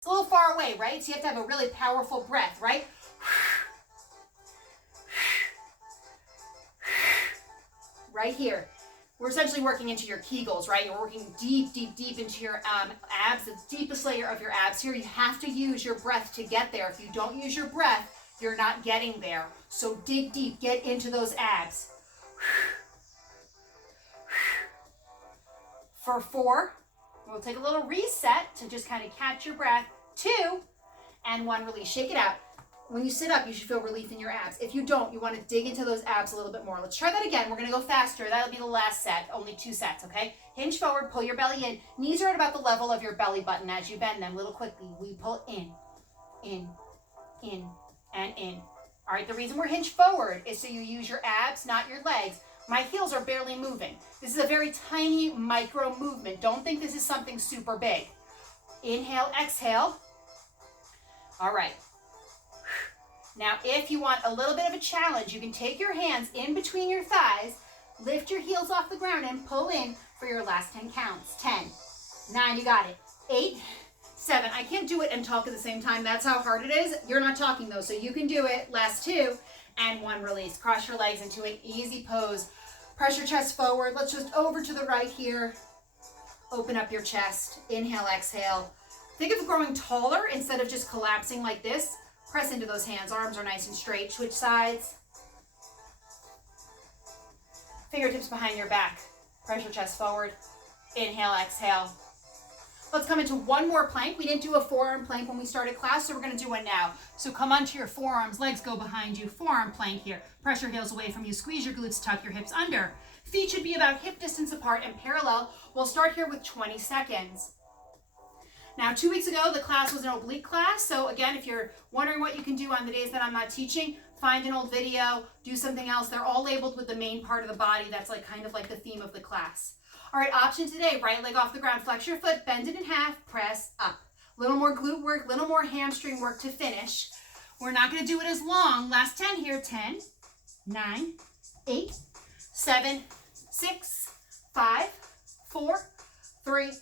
It's a little far away, right? So you have to have a really powerful breath, right? Right here. We're essentially working into your Kegels, right? You're working deep, deep, deep into your abs, the deepest layer of your abs here. You have to use your breath to get there. If you don't use your breath, you're not getting there. So dig deep, get into those abs. For 4, we'll take a little reset to just kind of catch your breath. 2, and 1, release. Shake it out. When you sit up, you should feel relief in your abs. If you don't, you want to dig into those abs a little bit more. Let's try that again. We're going to go faster. That'll be the last set. Only 2 sets, okay? Hinge forward, pull your belly in. Knees are at about the level of your belly button as you bend them. A little quickly. We pull in, and in. All right, the reason we're hinged forward is so you use your abs, not your legs. My heels are barely moving. This is a very tiny micro movement. Don't think this is something super big. Inhale, exhale. All right. Now, if you want a little bit of a challenge, you can take your hands in between your thighs, lift your heels off the ground, and pull in for your last 10 counts. 10, 9, you got it. 8, 7. I can't do it and talk at the same time. That's how hard it is. You're not talking though, so you can do it. Last 2, and 1, release. Cross your legs into an easy pose. Press your chest forward. Let's just over to the right here. Open up your chest. Inhale, exhale. Think of growing taller instead of just collapsing like this. Press into those hands. Arms are nice and straight. Switch sides. Fingertips behind your back. Press your chest forward. Inhale, exhale. Let's come into one more plank. We didn't do a forearm plank when we started class, so we're going to do one now. So come onto your forearms. Legs go behind you. Forearm plank here. Press your heels away from you. Squeeze your glutes. Tuck your hips under. Feet should be about hip distance apart and parallel. We'll start here with 20 seconds. Now, 2 weeks ago, the class was an oblique class. So again, if you're wondering what you can do on the days that I'm not teaching, find an old video, do something else. They're all labeled with the main part of the body. That's like kind of like the theme of the class. All right, option today, right leg off the ground, flex your foot, bend it in half, press up. Little more glute work, little more hamstring work to finish. We're not gonna do it as long. Last 10 here, 10, 9, 8, 7, 6, 5, 4, 3,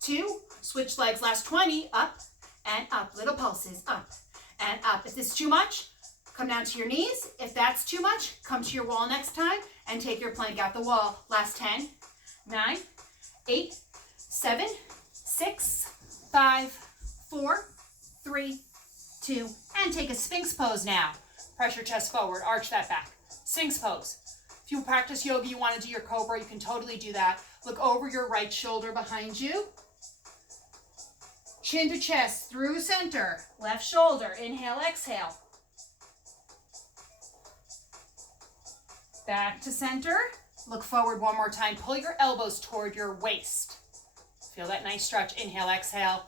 2, switch legs, last 20, up and up. Little pulses, up and up. If this is too much, come down to your knees. If that's too much, come to your wall next time and take your plank out the wall. Last 10, 9, 8, 7, 6, 5, 4, 3, 2, and take a Sphinx pose now. Press your chest forward, arch that back. Sphinx pose. If you practice yoga, you want to do your cobra, you can totally do that. Look over your right shoulder behind you. Chin to chest, through center. Left shoulder, inhale, exhale. Back to center. Look forward one more time. Pull your elbows toward your waist. Feel that nice stretch. Inhale, exhale.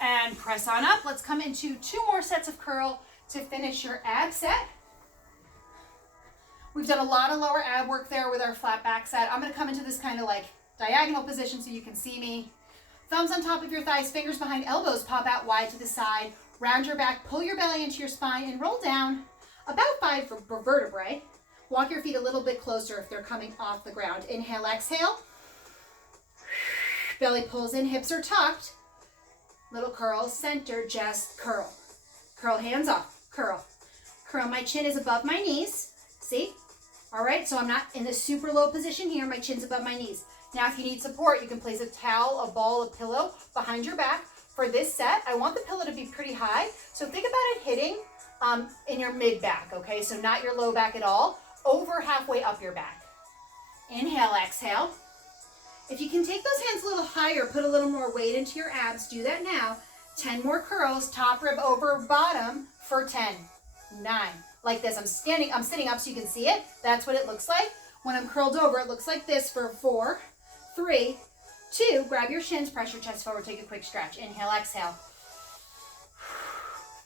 And press on up. Let's come into 2 more sets of curl to finish your ab set. We've done a lot of lower ab work there with our flat back set. I'm going to come into this kind of like diagonal position so you can see me. Thumbs on top of your thighs, fingers behind elbows, pop out wide to the side. Round your back, pull your belly into your spine, and roll down about 5 vertebrae. Walk your feet a little bit closer if they're coming off the ground. Inhale, exhale. Belly pulls in, hips are tucked. Little curl, center, just curl. Curl, hands off, curl. Curl, my chin is above my knees. See? All right, so I'm not in this super low position here. My chin's above my knees. Now, if you need support, you can place a towel, a ball, a pillow behind your back. For this set, I want the pillow to be pretty high. So think about it hitting in your mid back, okay? So not your low back at all. Over halfway up your back. Inhale, exhale. If you can take those hands a little higher, put a little more weight into your abs, do that now. 10 more curls, top rib over bottom for 10, 9. Like this, I'm sitting up so you can see it. That's what it looks like. When I'm curled over, it looks like this for 4, 3, 2. Grab your shins, press your chest forward, take a quick stretch. Inhale, exhale.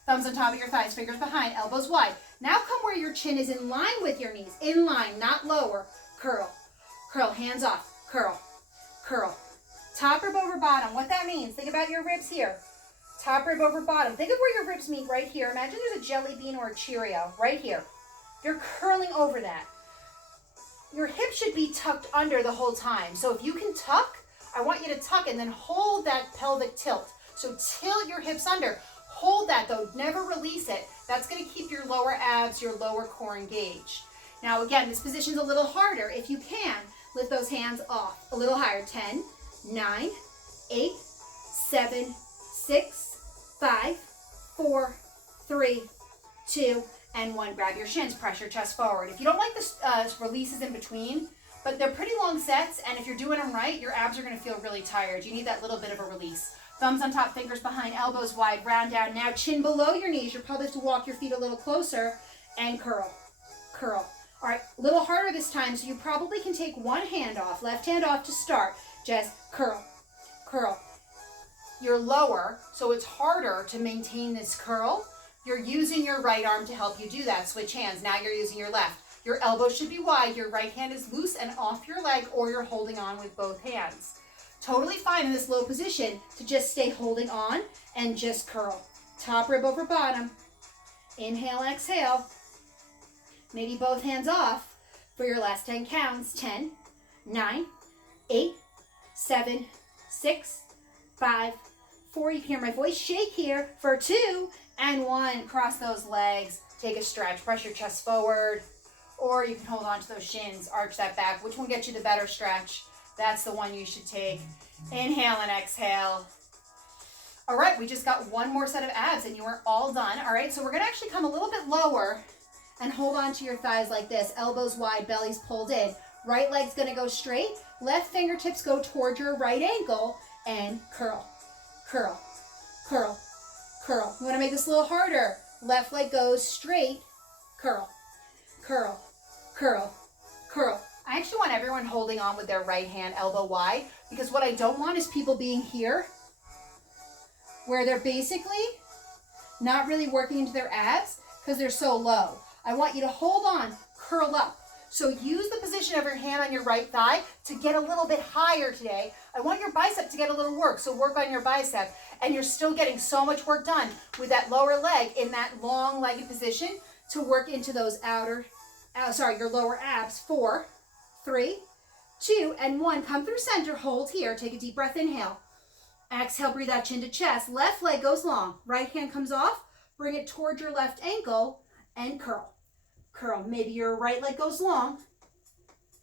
Thumbs on top of your thighs, fingers behind, elbows wide. Now come where your chin is in line with your knees. In line, not lower. Curl. Curl, hands off. Curl. Curl. Top rib over bottom. What that means, think about your ribs here. Top rib over bottom. Think of where your ribs meet right here. Imagine there's a jelly bean or a Cheerio right here. You're curling over that. Your hips should be tucked under the whole time. So if you can tuck, I want you to tuck and then hold that pelvic tilt. So tilt your hips under. Hold that though, never release it. That's gonna keep your lower abs, your lower core engaged. Now again, this position's a little harder. If you can, lift those hands off. A little higher, 10, 9, 8, 7, 6, 5, 4, 3, 2, and 1. Grab your shins, press your chest forward. If you don't like the releases in between, but they're pretty long sets, and if you're doing them right, your abs are gonna feel really tired. You need that little bit of a release. Thumbs on top, fingers behind, elbows wide, round down. Now chin below your knees. You'll probably have to walk your feet a little closer and curl, curl. All right, a little harder this time, so you probably can take one hand off, left hand off to start. Just curl, curl. You're lower, so it's harder to maintain this curl. You're using your right arm to help you do that. Switch hands. Now you're using your left. Your elbow should be wide. Your right hand is loose and off your leg, or you're holding on with both hands. Totally fine in this low position to just stay holding on and just curl. Top rib over bottom. Inhale, exhale. Maybe both hands off for your last 10 counts. 10, 9, 8, 7, 6, 5, 4. You can hear my voice shake here for 2 and 1. Cross those legs. Take a stretch. Press your chest forward. Or you can hold on to those shins. Arch that back. Which one gets you the better stretch? That's the one you should take. Inhale and exhale. All right, we just got one more set of abs and you are all done. All right, so we're gonna actually come a little bit lower and hold on to your thighs like this. Elbows wide, belly's pulled in. Right leg's gonna go straight. Left fingertips go toward your right ankle and curl, curl, curl, curl. You wanna make this a little harder. Left leg goes straight, curl, curl, curl, curl. I actually want everyone holding on with their right hand elbow wide, because what I don't want is people being here where they're basically not really working into their abs because they're so low. I want you to hold on, curl up. So use the position of your hand on your right thigh to get a little bit higher today. I want your bicep to get a little work, so work on your bicep. And you're still getting so much work done with that lower leg in that long-legged position to work into those your lower abs. 4, 3, 2, and 1. Come through center, hold here. Take a deep breath, inhale. Exhale, breathe out, chin to chest. Left leg goes long. Right hand comes off. Bring it towards your left ankle and curl. Curl. Maybe your right leg goes long.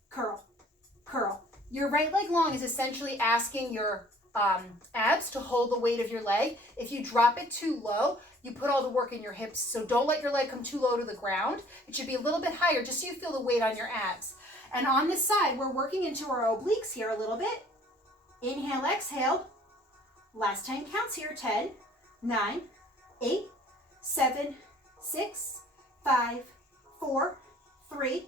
Curl. Curl. Your right leg long is essentially asking your abs to hold the weight of your leg. If you drop it too low, you put all the work in your hips. So don't let your leg come too low to the ground. It should be a little bit higher just so you feel the weight on your abs. And on this side, we're working into our obliques here a little bit. Inhale, exhale. Last 10 counts here. 10, 9, 8, 7, 6, 5, 4, 3,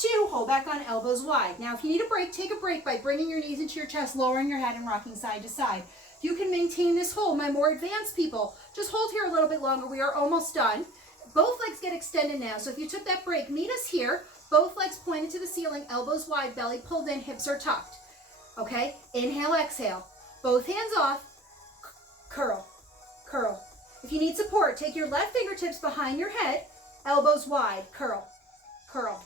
2. Hold back on elbows wide. Now, if you need a break, take a break by bringing your knees into your chest, lowering your head, and rocking side to side. You can maintain this hold. My more advanced people, just hold here a little bit longer. We are almost done. Both legs get extended now. So if you took that break, meet us here. Both legs pointed to the ceiling, elbows wide, belly pulled in, hips are tucked. Okay? Inhale, exhale. Both hands off. Curl, curl. If you need support, take your left fingertips behind your head, elbows wide, curl, curl.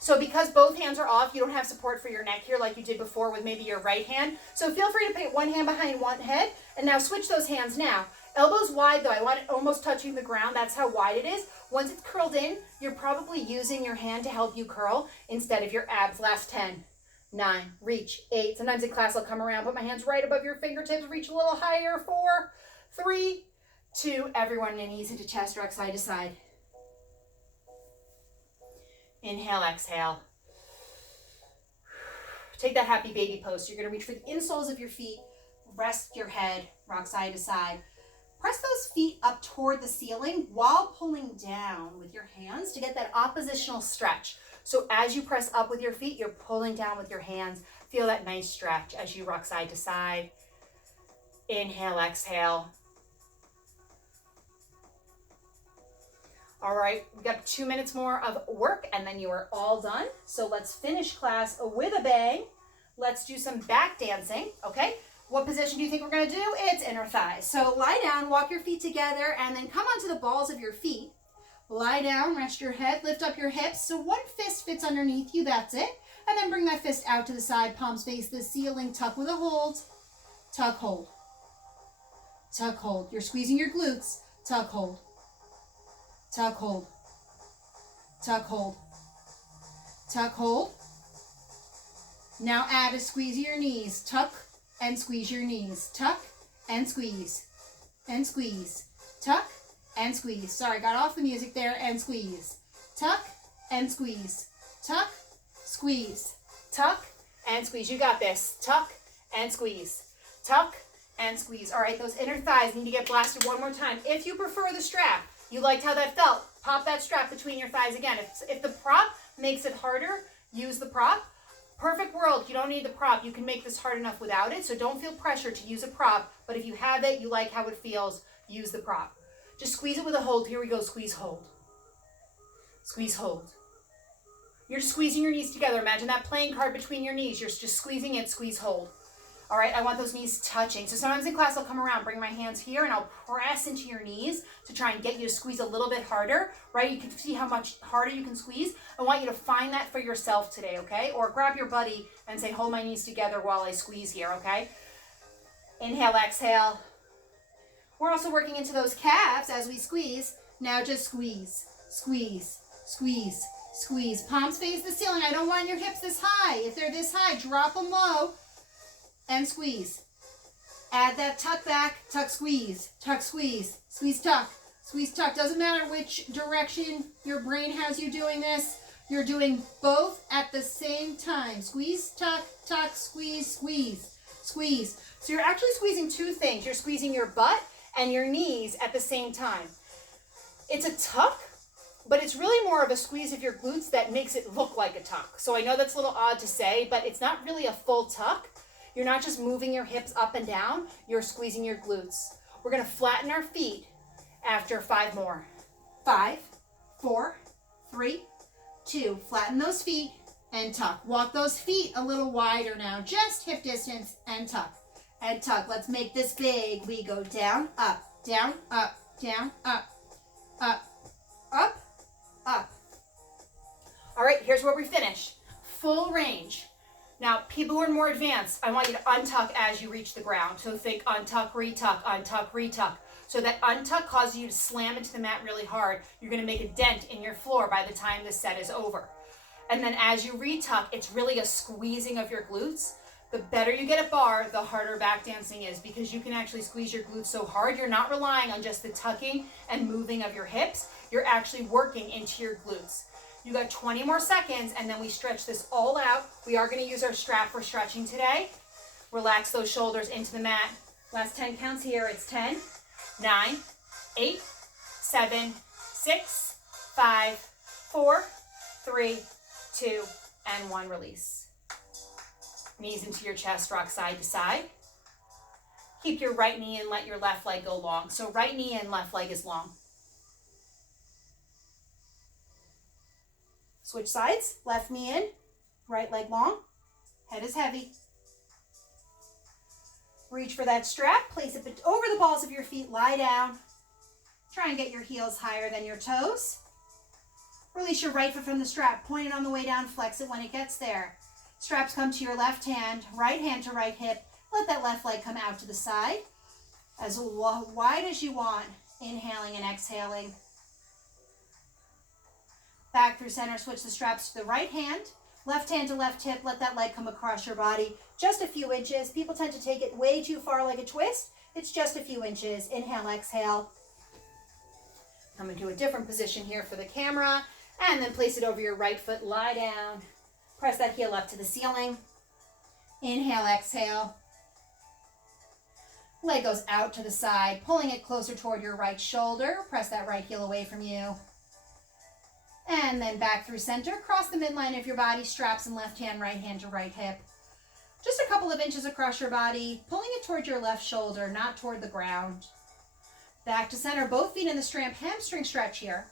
So because both hands are off, you don't have support for your neck here like you did before with maybe your right hand. So feel free to put one hand behind one head, and now switch those hands now. Elbows wide though, I want it almost touching the ground. That's how wide it is. Once it's curled in, you're probably using your hand to help you curl instead of your abs. Last 10. 9, reach, 8. Sometimes in class I'll come around, put my hands right above your fingertips, reach a little higher. 4, 3, 2. Everyone, knees into chest, rock side to side. Inhale, exhale. Take that happy baby pose. You're going to reach for the insoles of your feet, rest your head, rock side to side. Press those feet up toward the ceiling while pulling down with your hands to get that oppositional stretch. So as you press up with your feet, you're pulling down with your hands. Feel that nice stretch as you rock side to side. Inhale, exhale. All right, we've got 2 minutes more of work and then you are all done. So let's finish class with a bang. Let's do some back dancing, okay? What position do you think we're gonna do? It's inner thighs. So lie down, walk your feet together, and then come onto the balls of your feet. Lie down, rest your head, lift up your hips. So one fist fits underneath you, that's it. And then bring that fist out to the side, palms face the ceiling, tuck with a hold, tuck, hold, tuck, hold. You're squeezing your glutes, tuck, hold, tuck, hold, tuck, hold, tuck, hold. Now add a squeeze of your knees, tuck and squeeze your knees, tuck and squeeze, tuck and squeeze. Sorry, got off the music there, and squeeze, tuck and squeeze, tuck, squeeze, tuck and squeeze. You got this. Tuck and squeeze, tuck and squeeze. All right, those inner thighs need to get blasted one more time. If you prefer the strap, you liked how that felt, pop that strap between your thighs again. If the prop makes it harder, use the prop. Perfect world, you don't need the prop. You can make this hard enough without it, so don't feel pressure to use a prop. But if you have it, you like how it feels, use the prop. Just squeeze it with a hold. Here we go. Squeeze, hold. Squeeze, hold. You're just squeezing your knees together. Imagine that playing card between your knees. You're just squeezing it, squeeze, hold. All right, I want those knees touching. So sometimes in class I'll come around, bring my hands here, and I'll press into your knees to try and get you to squeeze a little bit harder, right? You can see how much harder you can squeeze. I want you to find that for yourself today, okay? Or grab your buddy and say, hold my knees together while I squeeze here, okay? Inhale, exhale. We're also working into those calves as we squeeze. Now just squeeze, squeeze, squeeze, squeeze. Palms face the ceiling. I don't want your hips this high. If they're this high, drop them low and squeeze. Add that tuck back, tuck, squeeze, squeeze, tuck, squeeze, tuck. Doesn't matter which direction your brain has you doing this. You're doing both at the same time. Squeeze, tuck, tuck, squeeze, squeeze, squeeze. So you're actually squeezing two things. You're squeezing your butt and your knees at the same time. It's a tuck, but it's really more of a squeeze of your glutes that makes it look like a tuck. So I know that's a little odd to say, but it's not really a full tuck. You're not just moving your hips up and down, you're squeezing your glutes. We're gonna flatten our feet after 5 more. 5, 4, 3, 2. Flatten those feet and tuck. Walk those feet a little wider now, just hip distance, and tuck. And tuck. Let's make this big. We go down, up, down, up, down, up, up, up, up. All right, here's where we finish. Full range. Now, people who are more advanced, I want you to untuck as you reach the ground. So think untuck, retuck, untuck, retuck. So that untuck causes you to slam into the mat really hard. You're going to make a dent in your floor by the time this set is over. And then as you retuck, it's really a squeezing of your glutes. The better you get at bar, the harder back dancing is, because you can actually squeeze your glutes so hard. You're not relying on just the tucking and moving of your hips. You're actually working into your glutes. You got 20 more seconds, and then we stretch this all out. We are going to use our strap for stretching today. Relax those shoulders into the mat. Last 10 counts here. It's 10, 9, 8, 7, 6, 5, 4, 3, 2, and 1. Release. Knees into your chest, rock side to side. Keep your right knee in, let your left leg go long. So right knee in, left leg is long. Switch sides, left knee in, right leg long, head is heavy. Reach for that strap, place it over the balls of your feet, lie down. Try and get your heels higher than your toes. Release your right foot from the strap, point it on the way down, flex it when it gets there. Straps come to your left hand to right hip. Let that left leg come out to the side, as wide as you want, inhaling and exhaling. Back through center, switch the straps to the right hand to left hip, let that leg come across your body, just a few inches. People tend to take it way too far like a twist. It's just a few inches. Inhale, exhale. Come into a different position here for the camera, and then place it over your right foot, lie down. Press that heel up to the ceiling. Inhale, exhale. Leg goes out to the side, pulling it closer toward your right shoulder. Press that right heel away from you. And then back through center, cross the midline of your body, straps in left hand to right hip. Just a couple of inches across your body, pulling it toward your left shoulder, not toward the ground. Back to center, both feet in the strap, hamstring stretch here.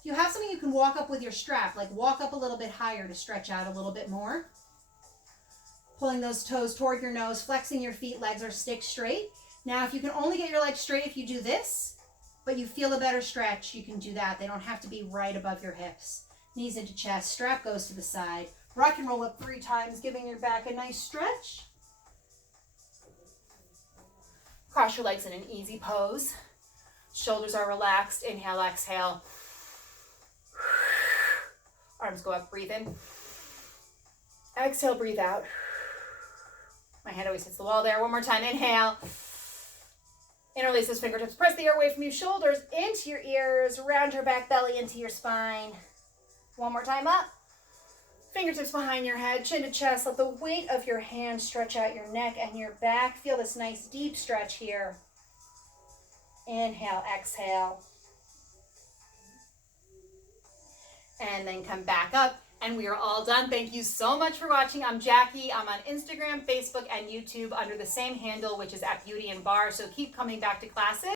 If you have something you can walk up with your strap, like walk up a little bit higher to stretch out a little bit more. Pulling those toes toward your nose, flexing your feet, legs are stick straight. Now, if you can only get your legs straight if you do this, but you feel a better stretch, you can do that. They don't have to be right above your hips. Knees into chest, strap goes to the side. Rock and roll up 3 times, giving your back a nice stretch. Cross your legs in an easy pose. Shoulders are relaxed. Inhale, exhale. Arms go up, breathe in. Exhale, breathe out. My hand always hits the wall there. One more time, inhale. Interlace those fingertips, press the air away from you, shoulders into your ears, round your back, belly into your spine. One more time, up. Fingertips behind your head, chin to chest. Let the weight of your hands stretch out your neck and your back. Feel this nice deep stretch here. Inhale, exhale. And then come back up. And we are all done. Thank you so much for watching. I'm Jackie. I'm on Instagram, Facebook, and YouTube under the same handle, which is @Beauty and Barre. So keep coming back to classes.